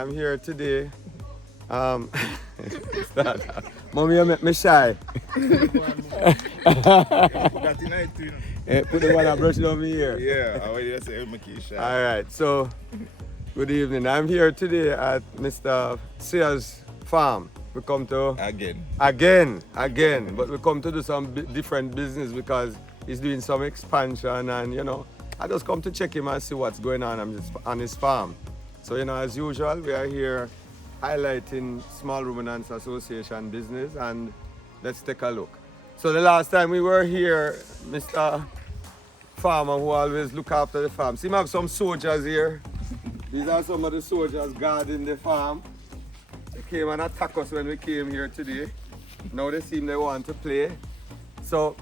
I'm here today. Mommy, you make me shy. Put that in it too, you know. Put the one I brush over here. Yeah, I already say make you shy. All right, so good evening. I'm here today at Mr. Sears farm. We come to again, but we come to do some different business because he's doing some expansion, and you know, I just come to check him and see what's going on his farm. So you know, as usual, we are here highlighting Small Ruminants Association business, and let's take a look. So the last time we were here, Mr. Farmer who always look after the farm. See, we have some soldiers here. These are some of the soldiers guarding the farm. They came and attacked us when we came here today. Now they seem they want to play. So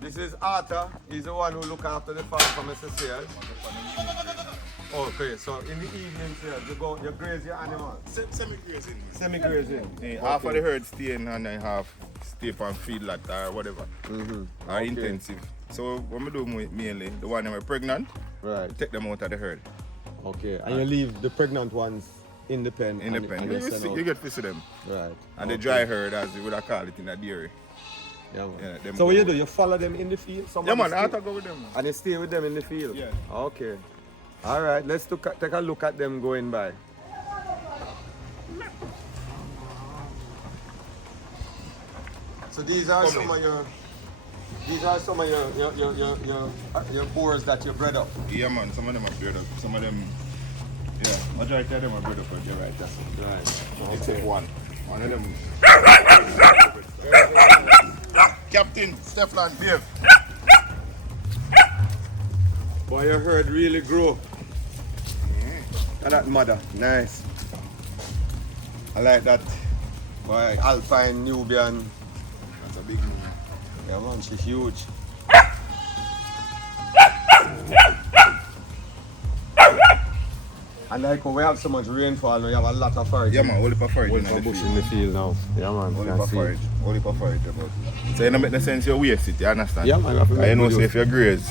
this is Arthur. He's the one who look after the farm for Mr. Sears. Okay, so in the evening, you graze your animals. Semi-grazing. Semi-grazing. Yeah, half of the herd stay in and then half stay on field lot or whatever. Or intensive. So what we do mainly, the one that are pregnant, right, take them out of the herd. Okay, and you leave the pregnant ones in the pen. In the pen. You get fish of them. Right. And the dry herd, as we would have called it in the dairy. Yeah, man. Yeah, so what you do? You follow them in the field? Yeah, man, I have to go with them. Man. And you stay with them in the field? Yeah. Okay. All right, let's take a look at them going by. So these are some of your Boers that you bred up. Yeah, man, some of them are bred up. Some of them, yeah, majority of them are bred up. You're right, that's it. Right. Except one. One of them. Captain Stefan Dave. Boy, your herd really grow. Look at that mother, nice. I like that. Boy, Alpine Nubian. That's a big move. Yeah man, she's huge. And like when we have so much rainfall, we have a lot of forage. Yeah man, only for forage in the field now. Yeah man, only for forage. Only for forage about it. So you don't make no sense you waste it, you understand? Yeah man, you know, so if you graze,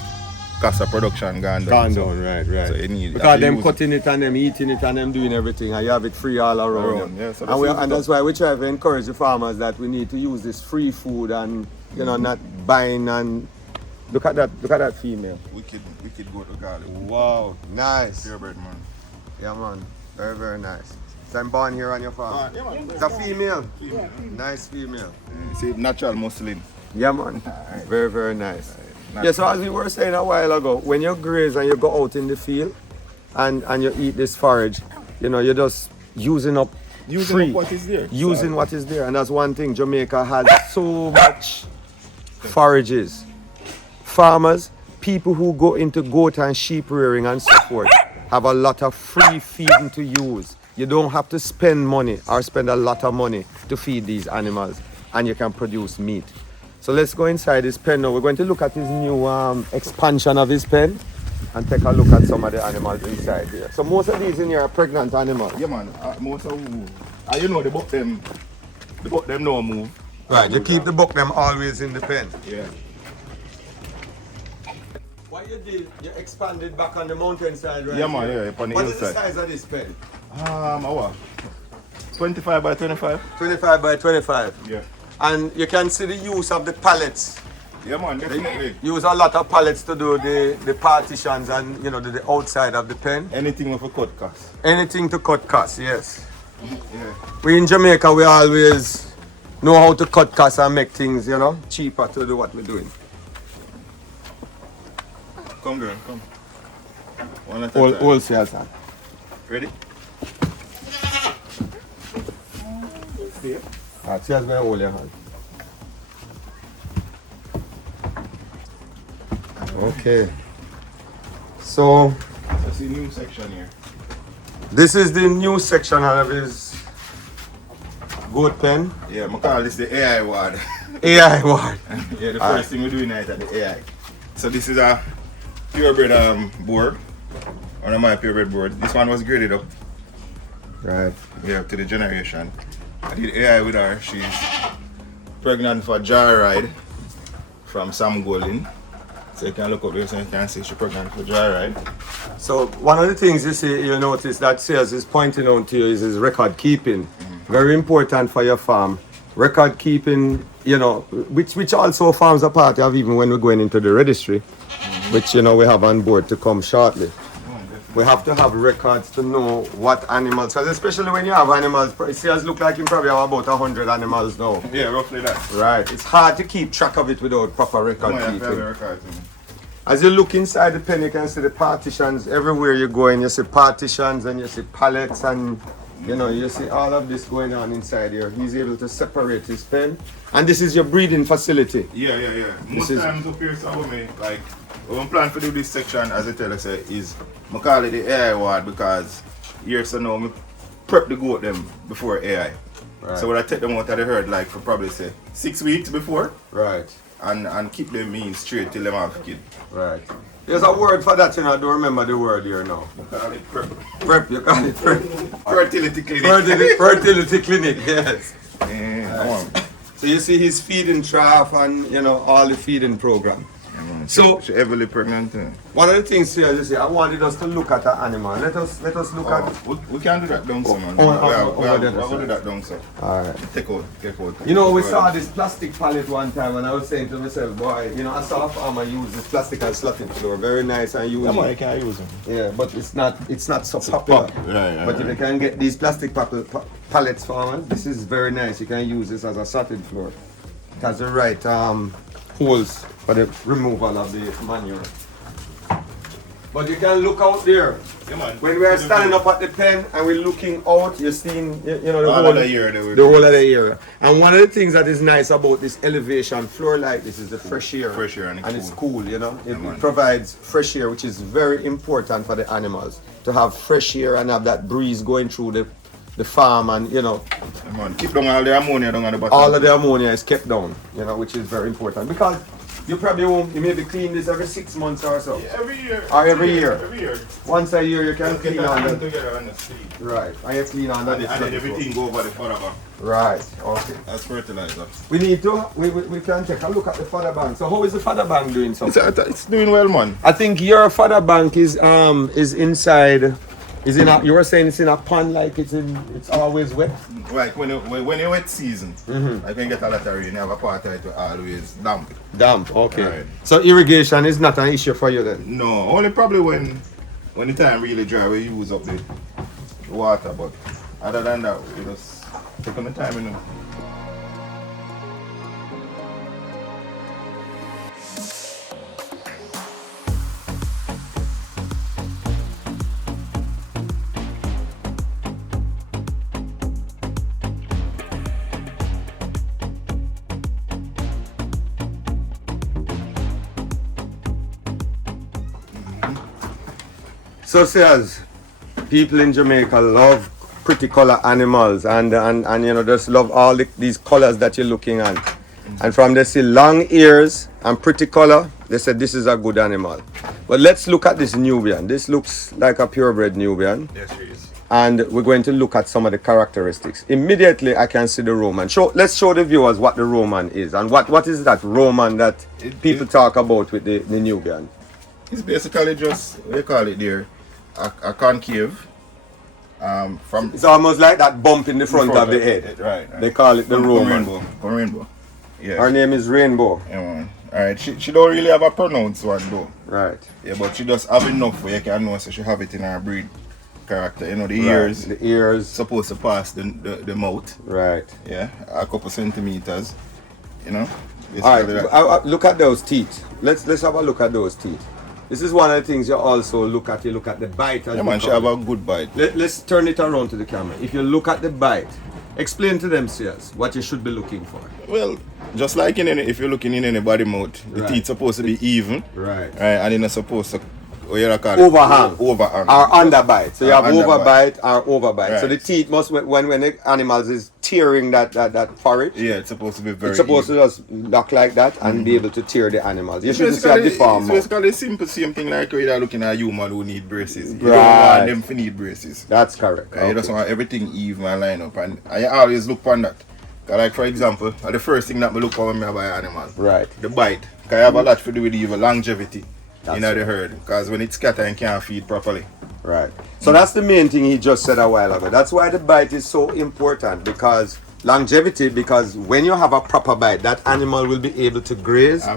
cost of production gone down. Right. So you need because them cutting it and them eating it and them doing everything, and you have it free all around. Yeah, so and that's why we try to encourage the farmers that we need to use this free food and you know not buying and look at that female. Wicked goat to call it. Wow, nice. Purebred man. Yeah man, very very nice. So I'm born here on your farm. Yeah, man. It's a female. Female. Nice female. See, natural muscling. Yeah man, very very nice. Yeah, so as we were saying a while ago, when you graze and you go out in the field and you eat this forage, you know, you're just using up what is there. Using what is there. And that's one thing, Jamaica has so much forages. Farmers, people who go into goat and sheep rearing and so forth, have a lot of free feeding to use. You don't have to spend money or spend a lot of money to feed these animals, and you can produce meat. So let's go inside his pen now. We're going to look at his new expansion of his pen and take a look at some of the animals inside here. So most of these in here are pregnant animals. Yeah man, most of them, you know the buck them no move. Right, you keep the buck them always in the pen. Yeah. What you did, you expanded back on the mountainside, right? Yeah man, yeah, upon the What hillside. is the size of this pen? What? 25 by 25? 25 by 25. Yeah. And you can see the use of the pallets. Yeah man, definitely. They use a lot of pallets to do the partitions and you know the outside of the pen. Anything with a cut cost. Anything to cut costs, yes. Yeah. We in Jamaica, we always know how to cut costs and make things, you know, cheaper to do what we're doing. Come girl, come. One at a time. Wholesale, sir. Ready? Stay. Cheers, man, hold your hand. Okay. So, That's the new section here. this is the new section of his goat pen. Yeah, I call this the AI ward. AI ward. Yeah, the first thing we do now is at the AI. So this is a purebred board. One of my purebred boards. This one was graded up. Right. Yeah, to the generation. I did AI with her. She's pregnant for joyride from Sam Golden. So you can look up here so you can see she's pregnant for joyride. So one of the things you notice that Sears is pointing out to you is his record keeping. Very important for your farm. Record keeping, which also forms a part of even when we're going into the registry, which we have on board to come shortly. We have to have records to know what animals, because especially when you have animals, Sears look like you probably have about 100 animals now. Yeah, roughly that. Right. It's hard to keep track of it without proper record No, keeping. As you look inside the pen, you can see the partitions. Everywhere you go in, you see partitions and you see pallets and you see all of this going on inside here. He's able to separate his pen. And this is your breeding facility. Yeah. Most times up here, so me, like, when I'm planning to do this section, as I tell you, is I call it the AI ward because here so now I prep the goat them before AI. Right. So when I take them out of the herd, like for probably say 6 weeks before. Right. And keep them mean straight till them have kid. Right. There's a word for that, I don't remember the word here now. I call it prep. Prep, you call it prep. Fertility clinic. Fertility clinic, yes. Yeah, So you see he's feeding trough and all the feeding program. So she's heavily pregnant. One of the things here, you see, I wanted us to look at the animal. Let us look at. We can do that down, sir, man. We'll do that down, sir. Alright. Take out. We saw this plastic pallet one time and I was saying to myself, boy, I saw a farmer use this plastic and slotted floor. Very nice and useful. Yeah, I can use them. Yeah, but it's not so popular. Right, but if you can get these plastic pallets, farmer, this is very nice. You can use this as a slotted floor. It has the right holes for the removal of the manure. But you can look out there. Yeah, man. When we are standing up at the pen and we're looking out, you're seeing the whole of the area. And one of the things that is nice about this elevation floor like this is the fresh air. Fresh air and it's cool, It provides fresh air, which is very important for the animals. To have fresh air and have that breeze going through the farm and Yeah, man. Keep down all the ammonia down at the bottom. all of the ammonia is kept down, which is very important because you maybe clean this every 6 months or so. Yeah, every year. Or every year. Every year. Once a year you can clean on that. Together on the seed. Right. And you clean on that. And then everything go over the fodder bank. Right. Okay. As fertilizer. We need to. We can take a look at the fodder bank. So how is the fodder bank doing? It's doing well, man. I think your fodder bank is inside. You were saying it's in a pond, like it's always wet. Like when you wet season, I can get a lot of rain. You have a part of it always damp. Damp, okay. Right. So irrigation is not an issue for you then? No, only probably when the time really dry, we use up the water. But other than that, we just take on the time, So says people in Jamaica love pretty color animals and just love all these colors that you're looking at. And from they see long ears and pretty color, they said this is a good animal. But let's look at this Nubian. This looks like a purebred Nubian. Yes, she is. And we're going to look at some of the characteristics. Immediately I can see the Roman. Let's show the viewers what the Roman is and what is that Roman that people talk about with the Nubian. It's basically just, what you call it there, a concave. It's almost like that bump in the front of the head. Right. They call it the Roman. Rainbow. Yeah. Her name is Rainbow. Yeah, man. Alright, she don't really have a pronounced one though. Right. Yeah, but she just have enough where you can know so she have it in her breed character. The ears. The ears. Supposed to pass the mouth. Right. Yeah, a couple centimeters. Alright, look at those teeth. Let's have a look at those teeth. This is one of the things you also look at. You look at the bite. Yeah, man, she have a good bite. Let's turn it around to the camera. If you look at the bite, explain to them, Sears, what you should be looking for. Well, just like if you're looking in anybody's mouth, the teeth supposed to be even. Right. And they're not supposed to overhang. Overhang. Or underbite. So you have overbite or overbite. Right. So the teeth must, when the animals is tearing that porridge. Yeah, it's supposed to be very It's supposed to just lock like that and be able to tear the animals. You shouldn't have the farm. It's basically the simple same thing like you're looking at a human who need braces. You Right. don't want them to need braces. That's correct. You just want everything even and line up. And I always look on that. Like for example, the first thing that I look for when I buy an animal. Right. The bite. Because I have a lot to do with even longevity. in the herd. Because when it's scattered, you can't feed properly. Right. So that's the main thing he just said a while ago. That's why the bite is so important, because longevity, because when you have a proper bite, that animal will be able to graze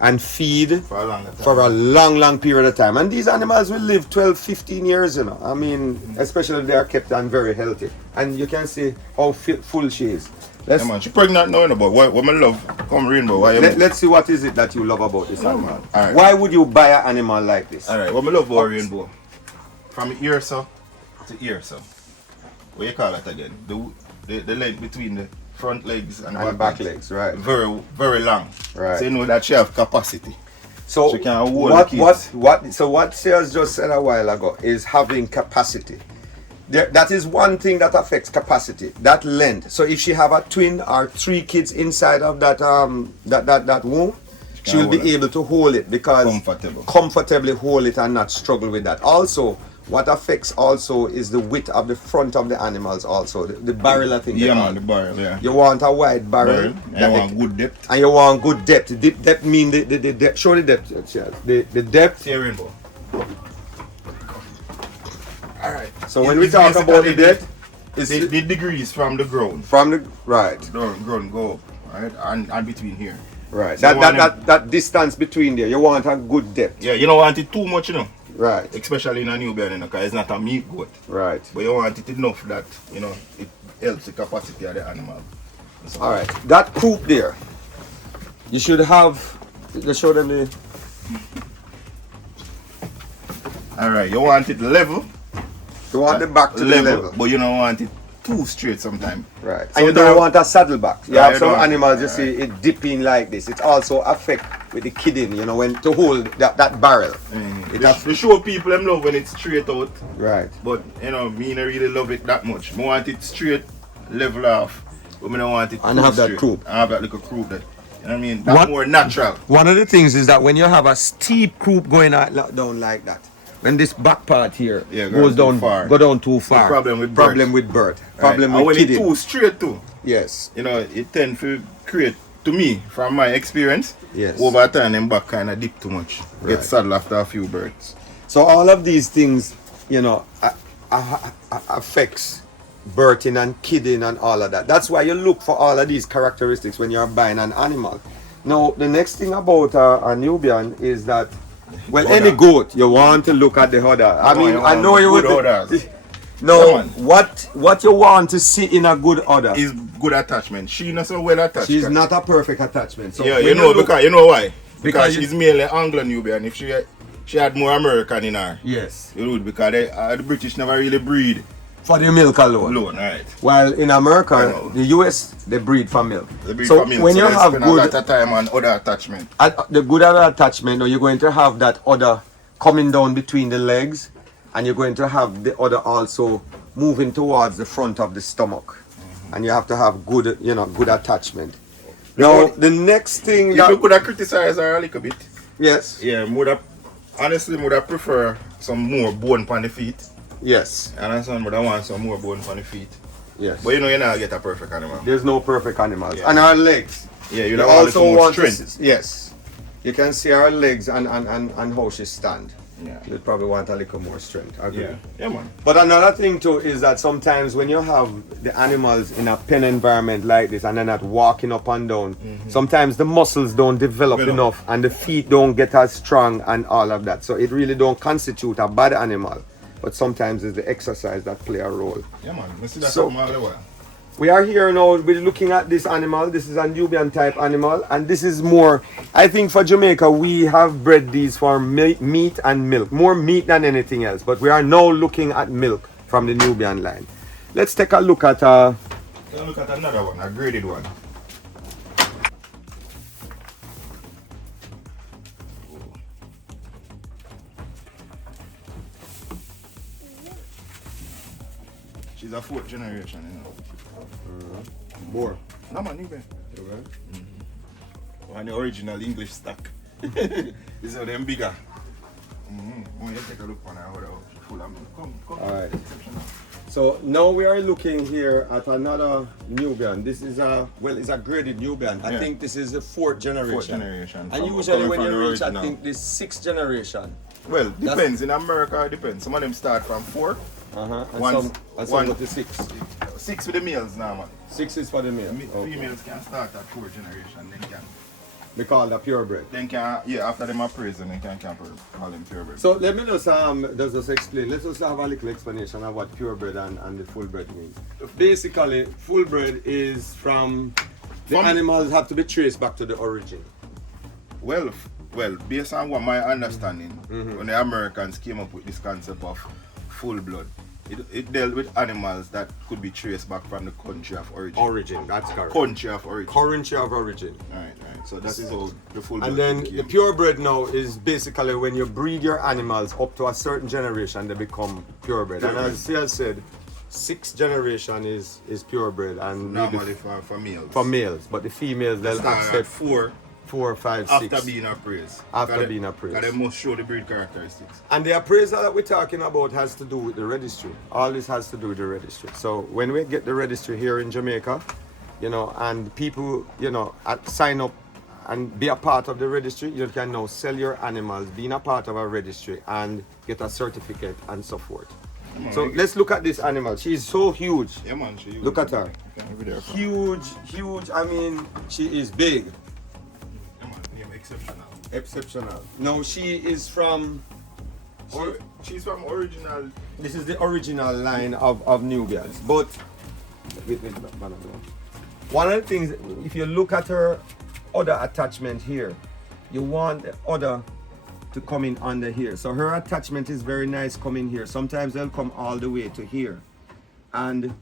and feed for a long period of time. And these animals will live 12, 15 years, you know. I mean, especially if they are kept and very healthy. And you can see how full she is. Yeah, man, she's pregnant now, but what I love, come rainbow. Let's see what is it that you love about this animal. Right. Why would you buy an animal like this? Alright, what I love about rainbow, from ear so to ear so. What you call it again? The length between the front legs and the back legs, right? Very long. Right. So you know that she have capacity. So she can hold what Sears just said a while ago is having capacity. That is one thing that affects capacity, that length. So if she have a twin or 3 kids inside of that that womb, she will be able to hold it, because comfortably hold it and not struggle with that. Also, what affects also is the width of the front of the animals also, the barrel, I think. Yeah, man, the barrel, yeah. You want a wide barrel. And you want good depth. And you want good depth. Depth mean the depth. Show the depth, Charles. The depth. See rainbow. Alright. So when we talk about the depth, it's the degrees from the ground. From the ground go up, right? And between here. Right. So that distance between there, you want a good depth. Yeah, you don't want it too much, you know. Right. Especially in a Nubian, you know, because it's not a meat goat. Right. But you want it enough that, you know, it helps the capacity of the animal. So, alright. That croup there, you should have, just show them the... Alright, you want it level. You want the back to level. But you don't want it too straight sometimes. Right. And you don't want a saddle back. You have some animals, you see it dipping like this. It also affect with the kidding, you know, when to hold that barrel. They show people them love when it's straight out. Right. But you know, me don't really love it that much. I want it straight, level off. But I don't want it and have straight. That croup. I have that little croup there. You know what I mean? That's more natural. One of the things is that when you have a steep croup going down like that, when this back part here goes down, go down too far. Problem with birth. Problem with when kidding. It's too straight too. Yes. You know, it tends to create, to me, from my experience, yes, over time them back kind of dip too much. Right. Get saddle after a few birds. So all of these things, you know, affects birthing and kidding and all of that. That's why you look for all of these characteristics when you're buying an animal. Now, the next thing about a Nubian is that, well, any goat, you want to look at the udder. I mean, I know you would. No, what you want to see in a good udder is good attachment. She's not so well attached. She's not a perfect attachment. So yeah, you know, because you know why? Because she's mainly Anglo-Nubian. If she had more American in her, yes, you would, because the British never really breed for the milk alone. Right. While in America, the US, they breed for milk. They breed for milk. When you have good, a lot of time on other attachment. The good other attachment, now you're going to have that udder coming down between the legs, and you're going to have the udder also moving towards the front of the stomach, and you have to have good, you know, good attachment. Now the next thing you could have criticized her a little bit. Yes. Yeah, honestly, would have prefer some more bone on the feet. Yes. And I want some more bone on the feet. Yes. But you know, you're not get a perfect animal. There's no perfect animals. Yeah. And our legs. Yeah, you also want strength. Yes. You can see our legs and how she stand. Yeah. You probably want a little more strength. I agree. Yeah, man. But another thing too is that sometimes when you have the animals in a pen environment like this and they're not walking up and down, sometimes the muscles don't develop enough and the feet don't get as strong and all of that. So it really don't constitute a bad animal. But sometimes it's the exercise that play a role. Yeah, man. We see that all the while. We are here now, we're looking at this animal. This is a Nubian type animal, and this is more, I think for Jamaica, we have bred these for meat and milk. More meat than anything else, but we are now looking at milk from the Nubian line. Let's take a look at another one, a graded one. She's a 4th generation, you know. Boer. No, man, Nubian. And the original English stock. These are them bigger. When you take a look on her, full of milk. Come. Alright. So now we are looking here at another Nubian. This is it's a graded Nubian. I think this is the fourth generation. Fourth generation. And usually when you reach, original. I think this sixth generation. Well, depends. In America, it depends. Some of them start from 4. And some go to 6. 6 with the males now, man. 6 is for the male. Females can start at 4th generation, then can. They call that purebred. Then can, after them appraise, then they can call them purebred. So let me just explain. Let's just have a little explanation of what purebred and the fullbred means. Basically, fullbred is from the animals have to be traced back to the origin. Well, based on what my understanding, when the Americans came up with this concept of full blood, it dealt with animals that could be traced back from the country of origin. Origin, that's correct. Country of origin. Country of origin. Right. So that is how the full blood. And then the purebred now is basically when you breed your animals up to a certain generation, they become purebred. And as Sia said, 6th generation is purebred, and normally for males. For males, but the females they'll accept 4, 5, 6 after being appraised. After being appraised. Because they must show the breed characteristics. And the appraisal that we're talking about has to do with the registry. All this has to do with the registry. So when we get the registry here in Jamaica, and people, sign up and be a part of the registry, you can now sell your animals, being a part of a registry, and get a certificate and so forth. So let's look at this animal. She's so huge. Yeah, man, she huge. Look at her. Huge. I mean, she is big. Exceptional. No, she is from. She's from original. This is the original line of Nubians. But one of the things, if you look at her other attachment here, you want the other to come in under here. So her attachment is very nice coming here. Sometimes they'll come all the way to here. And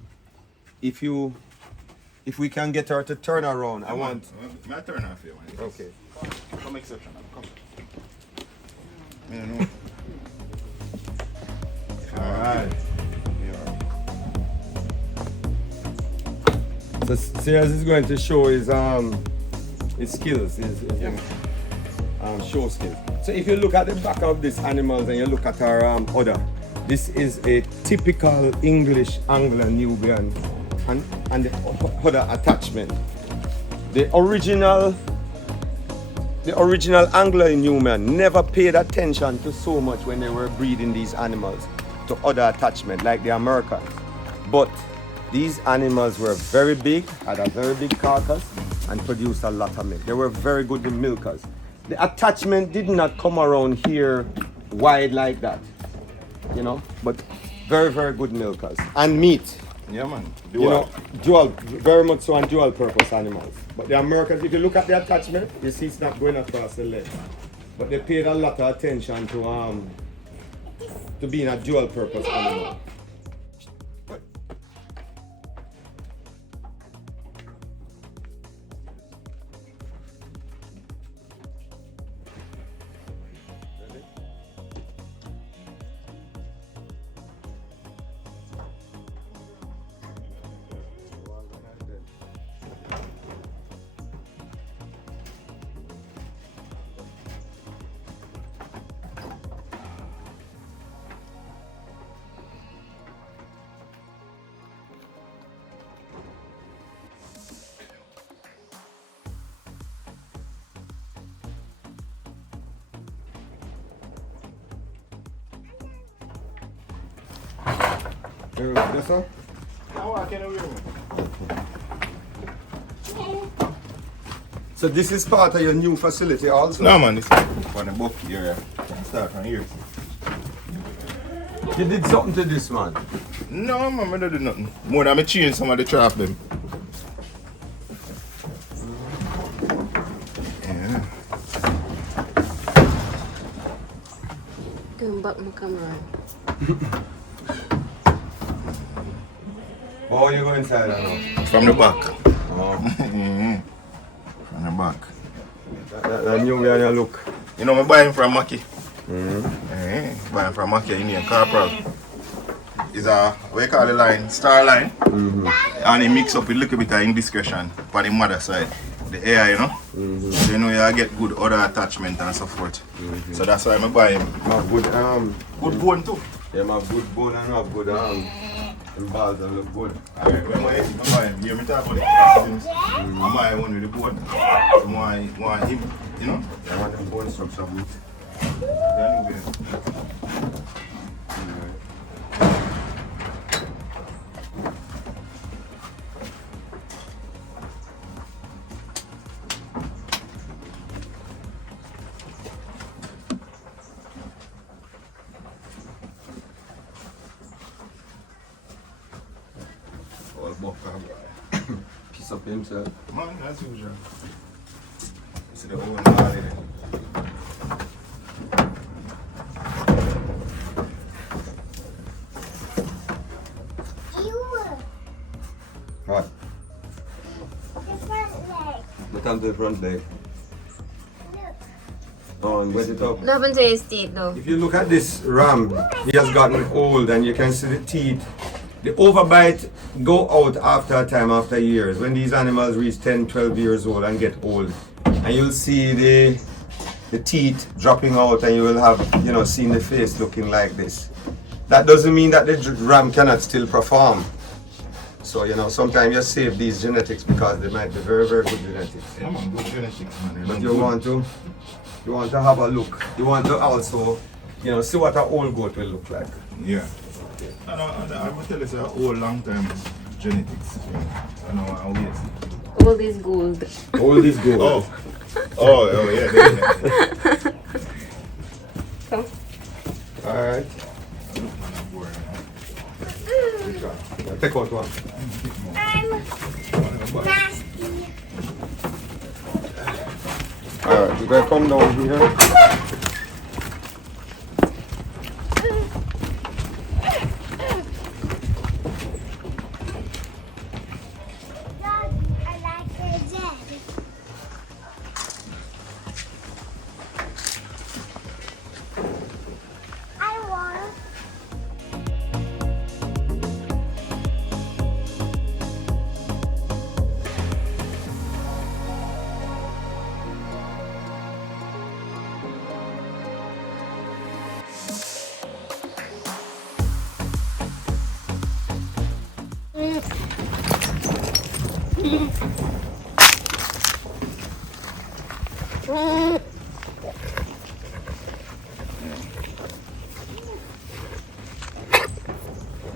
if we can get her to turn around, I want. May I turn her for you, man? Okay. Come exceptional. Come. Alright. So Sirius is going to show his skills, his show skills. So if you look at the back of this animal and you look at her udder, this is a typical English Angler Nubian and the udder attachment. The original Angler Nubian never paid attention to so much when they were breeding these animals to other attachment like the Americans. But these animals were very big, had a very big carcass, and produced a lot of milk. They were very good milkers. The attachment did not come around here wide like that, but very, very good milkers. And meat. Yeah, man. Dual, very much so, and dual purpose animals. But the Americans, if you look at the attachment, you see it's not going across the leg. But they paid a lot of attention to being a dual purpose animal. Yes, sir? So this is part of your new facility also? No, man, this is for the book area. Start from here. You did something to this, man? No, man, I don't do nothing. More than I change some of the trap them. Yeah. Going back my camera. Oh, you go inside now? From the back. Oh. From the back. That new way you look. You know, I buy him from Mackie. Buy him from Mackie in here, Corporal. It's a, what you call the line? Star line. And he mix up with a little bit of indiscretion for the mother side. The AI, So you know you get good other attachment and so forth. So that's why I buy him. Have good good bone too. Yeah, have good bone and have good The balls that look good. Alright, when I hear me talk about the costumes, am I one with the board? Want him, you know? I want them bone structure with. Yeah, Nubian. All buck piece up himself. Man, as usual. See the whole body there. What? The front leg. Look on the front leg. Oh, and wet it up. What happened to his teeth though? If you look at this ram, he has gotten old and you can see the teeth. The overbite go out after a time, after years. When these animals reach 10, 12 years old and get old. And you'll see the teeth dropping out and you will have, you know, seen the face looking like this. That doesn't mean that the ram cannot still perform. So, you know, sometimes you save these genetics because they might be very, very good genetics. Yeah, man, good genetics, man. But you want to have a look. You want to also, you know, see what an old goat will look like. Yeah. And I will tell you, it's a whole long time genetics. I know how we see. All is gold. Old is gold. Oh, yeah, definitely. Come. Alright. Take out one. I'm nasty. Alright, you're gonna come down here. Daddy, I like the jet. I want.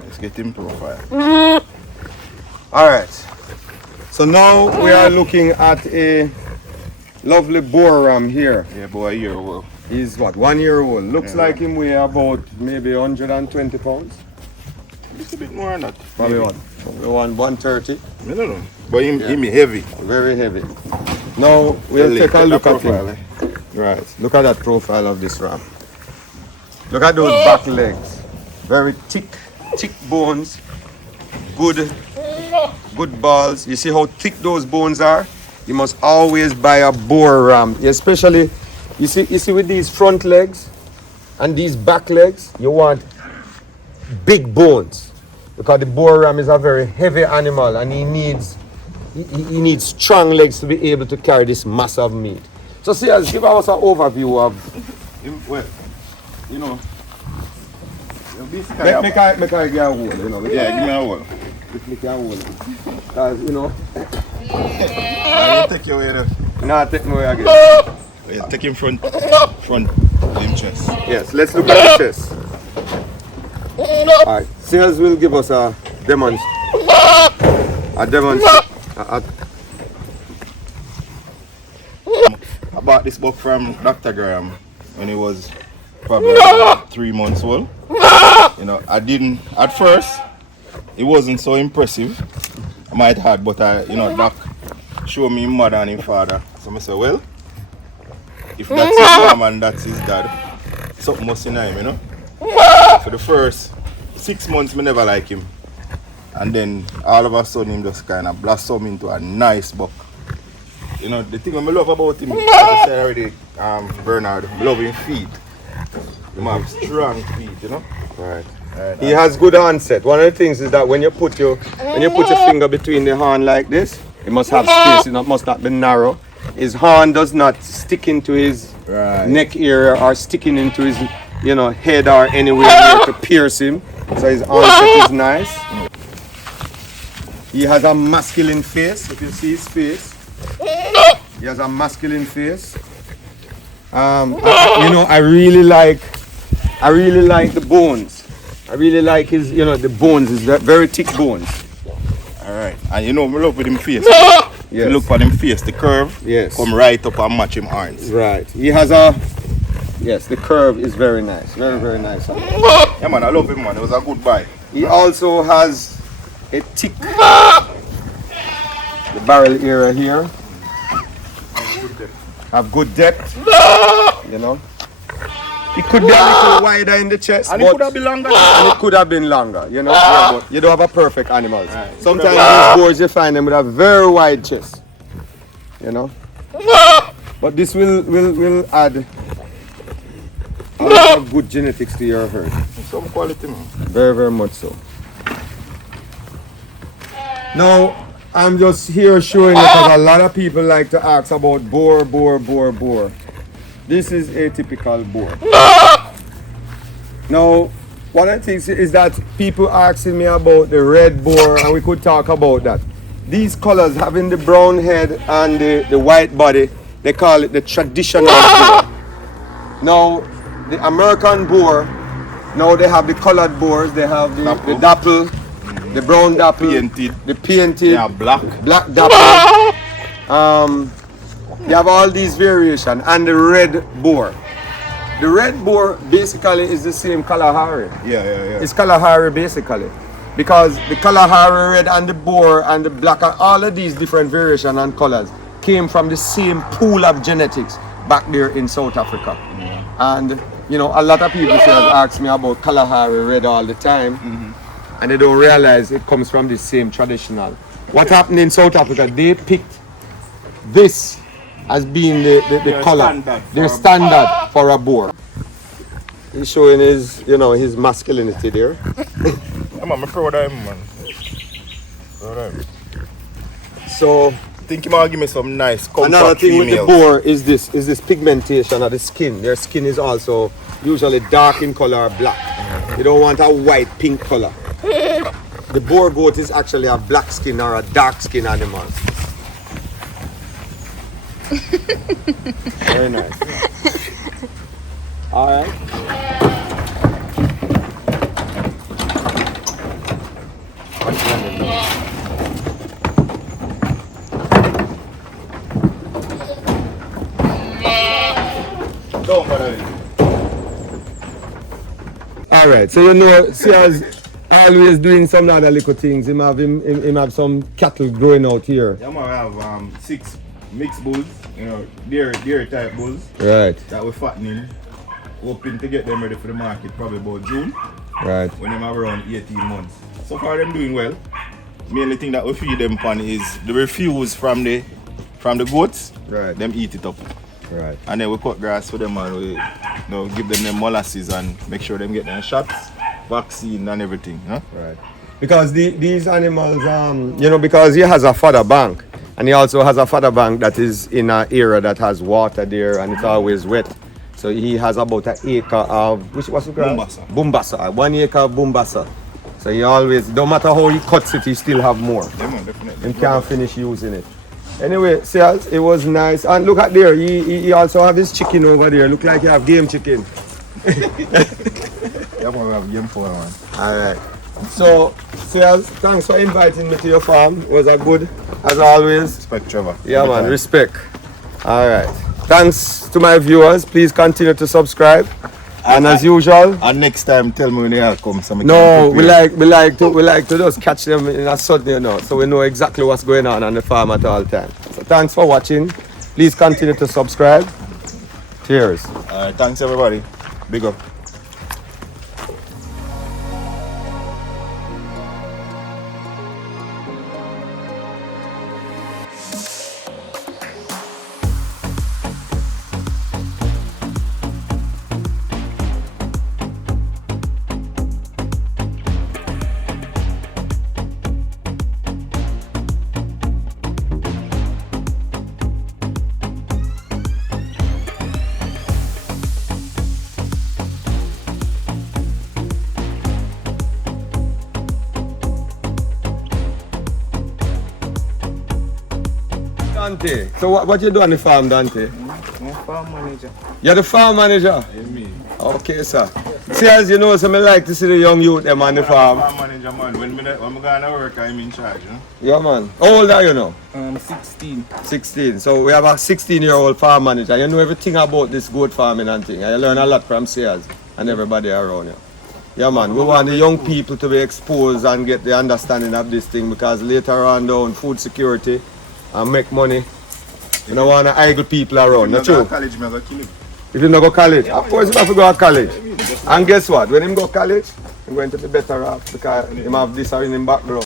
Let's get him profile. Alright. So now we are looking at a lovely Boer ram here. Yeah, boy, a year old. He's what, 1 year old. Looks Yeah. like him weigh about maybe 120 pounds. Just a bit more than that. Probably maybe. what? Probably 130. I don't know. But him heavy. Very heavy. Now we'll take a look at profile. him. Right. Look at that profile of this ram. Look at those back legs. Very thick bones. Good balls. You see how thick those bones are? You must always buy a Boer ram. Especially, you see with these front legs and these back legs, you want big bones. Because the Boer ram is a very heavy animal and he needs strong legs to be able to carry this mass of meat. So see, give us an overview of. Well, you know. Make I get a hole, you know. Yeah, give me a hole. Make a hole. Because, you know. I will take you away there. Nah, take me away again. Yeah, take him front him chest. Yes, let's look at the chest. Alright, Sales will give us a demonstration. I bought this book from Dr. Graham when he was probably 3 months old. You know, at first, it wasn't so impressive. I might have, but Doc showed me his mother and his father. So I said, well, if that's his mom and that's his dad, something must in him, you know. For the first 6 months, I never liked him. And then all of a sudden, him just kind of blossomed into a nice buck. You know, the thing I love about him, as I said already, Bernard, I love his feet. He have strong feet, you know. Right. He has good onset. One of the things is that when you put your finger between the horn like this, it must have space. It must not be narrow. His horn does not stick into his neck area or sticking into his head or anywhere near to pierce him. So his onset is nice. He has a masculine face. If you see his face, he has a masculine face. You know, I really like the bones. I really like his, you know, the bones. Is very thick bones. Alright. And you know, me love with him face. Yes. You look for him face, the curve come right up and match him arms. Right. He has a, yes, the curve is very nice. Very, very nice. Yeah man, I love him man. It was a good buy. He also has a thick the barrel area here. Have good depth. You know. It could be a little wider in the chest. And it could have been longer. And it could have been longer, you know. Yeah, but you don't have a perfect animal. Sometimes these boars you find them with a very wide chest. You know. But this will add a lot of good genetics to your herd. Some quality man. Very, very much so. Now, I'm just here showing you because a lot of people like to ask about Boer. This is a typical Boer. Now, one of the things is that people asking me about the red Boer, and we could talk about that. These colors, having the brown head and the white body, they call it the traditional Boer. Now, the American Boer, now they have the colored Boers, they have the dapple, the brown dapple, the painted, they are black dapple. They have all these variations, and the red Boer. The red Boer basically is the same Kalahari. Yeah. It's Kalahari basically. Because the Kalahari red and the Boer and the black and all of these different variations and colors came from the same pool of genetics back there in South Africa. And you know, a lot of people ask me about Kalahari red all the time, and they don't realize it comes from the same traditional. What happened in South Africa, they picked this as being the color, their standard for a Boer. He's showing his, you know, his masculinity there. I'm proud of him man. Proud of him. So I think he might give me some nice compact another thing females. with the Boer is this pigmentation of the skin. Their skin is also usually dark in color or black. You don't want a white pink color. The Boer goat is actually a black skin or a dark skin animal. Very nice. All right. All right. So you know, see as always doing some other little things. Him have some cattle growing out here. Yeah, man, I have 6 mixed bulls, you know, dairy type bulls. Right. That we're fattening. Hoping to get them ready for the market probably about June. Right. When them have around 18 months. So far them doing well. Mainly thing that we feed them on is the refuse from the goats. Right. Them eat it up. Right. And then we cut grass for them and we give them molasses and make sure them get their shots, vaccine and everything. Huh? Right. Because these animals, you know, because he has a fodder bank, and he also has a fodder bank that is in an area that has water there and it's always wet. So he has about an acre of, what's it called? Bumbasa. 1 acre of Bumbasa. So he always, no matter how he cuts it, he still have more. Yeah, man, definitely. He can't finish using it. Anyway, see, it was nice. And look at there, he also have his chicken over there. Look like you have game chicken. Yeah, man, we have game for one. All right. So, thanks for inviting me to your farm. It was a good, as always. Respect, Trevor. Yeah, man, respect. All right. Thanks to my viewers. Please continue to subscribe. And as usual. And next time, tell me when they come. So No, we like to just catch them in a sudden, you know, so we know exactly what's going on the farm at all times. So thanks for watching. Please continue to subscribe. Cheers. All right, thanks everybody. Big up. Dante. So what you do on the farm, Dante? I'm a farm manager. You're the farm manager? Yeah, me. Okay, sir. See, as you know, so I like to see the young youth them on the farm. I'm a farm manager, man. When I go to work, I'm in charge, you know? Yeah, man. How old are you now? 16. 16. So we have a 16-year-old farm manager. You know everything about this goat farming and thing. You learn a lot from Sears and everybody around you. Yeah, man. We want the young people to be exposed and get the understanding of this thing because later on down, food security and make money. You don't want to idle people around. Not true? College, I'm going to kill him. If you don't go college, of course you have to go to college. And guess what? When him go college, he's going to be better off because he have this in his background.